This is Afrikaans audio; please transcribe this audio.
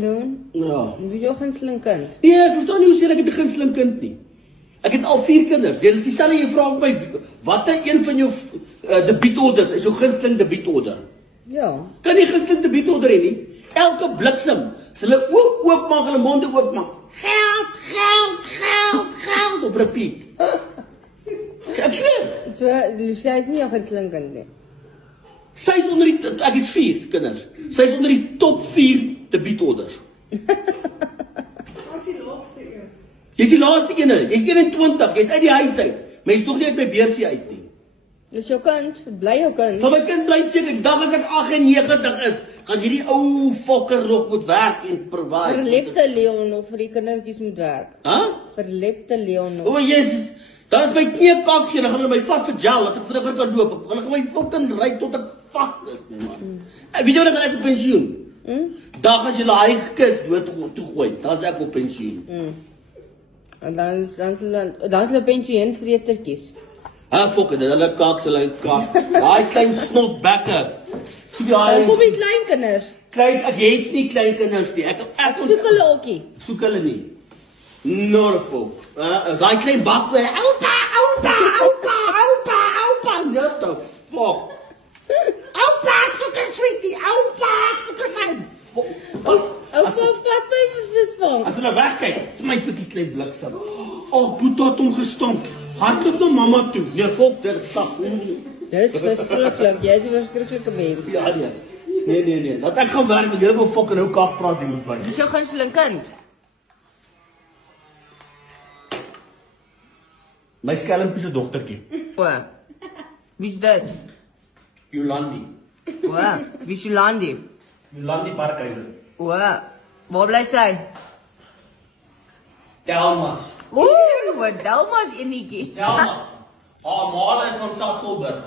Leon, Ja. wie is jou gunsteling kind? Nee, ek verstaan nie hoe sê ek het 'n gunsteling kind nie. Ek het al 4 kinders. Dit is dieselfde jy vra vir my, watter een van jou debietorders is jou gunsteling debietorde? Ja. Kan nie gunsteling debietorde hê nie. Elke bliksem, as hulle oop maak, hulle monde oop maak. Geld, geld, geld, geld op repeat. Ek sê, So, Lucia is nie jou gunsteling kind nie. sy is onder die, ek het 4 kinders. Sy is onder die top 4 debietorders. Jy's die laaste een, jy's 21, jy's uit die huis uit, maar jy's nog nie uit my beursie uit nie. Dis jou kind, bly jou kind. Van my kind bly seker, dag as ek 98 is, gaan hierdie ou fokker nog moet werk en provide. Verlepte Leon of vir die kindertjies moet werk. Verlepte Leon of. O, Jesus, dan is my knie kak gee, dan gaan hulle my vat vir gel, dat ek vinniger kan loop. Hulle gaan my fucking ry tot ek fuck is, nie man. Weet jy wat, dan ek op pensioen? Dag as jy daai gekis dood toegooi, dan is ek op pensioen. En dan is hulle pensioenvretertjies. Fuck it, hulle kak, hulle kak. Daai klein snotbekke. Soek Dan kom daai die kleinkinders. klein, ek het nie kleinkinders nie. Ek Soek hulle ookie. soek hulle nie. Not a fuck. Daai klein bak weer. Oupa, oupa, oupa, oupa, oupa. What the fuck? Oupa, soek 'n sweetie. Oupa, soek 'n sy. Oupa, vat my visvang. As hulle wegkyk, vir my bietjie klein bliksem. Boeta het hom gestomp. Hardloop na mamma toe. Nee, fuck, dit sak. Dis verskriklik. Jy is 'n verskriklike mens. Ja, nee. Nee. Laat ek gaan werk, want jy wil fucking nou kak praat hier met my. Dis jou gunsteling kind. My skelmpie se dogtertjie, O. Wie's dit? Jolandi. O. Wie's Jolandi? Jolandi Parkhuizen. O. Waar bly sy? Delmas. Wat Delmas enetjie. Delmas. Haar ma is van Sasolburg.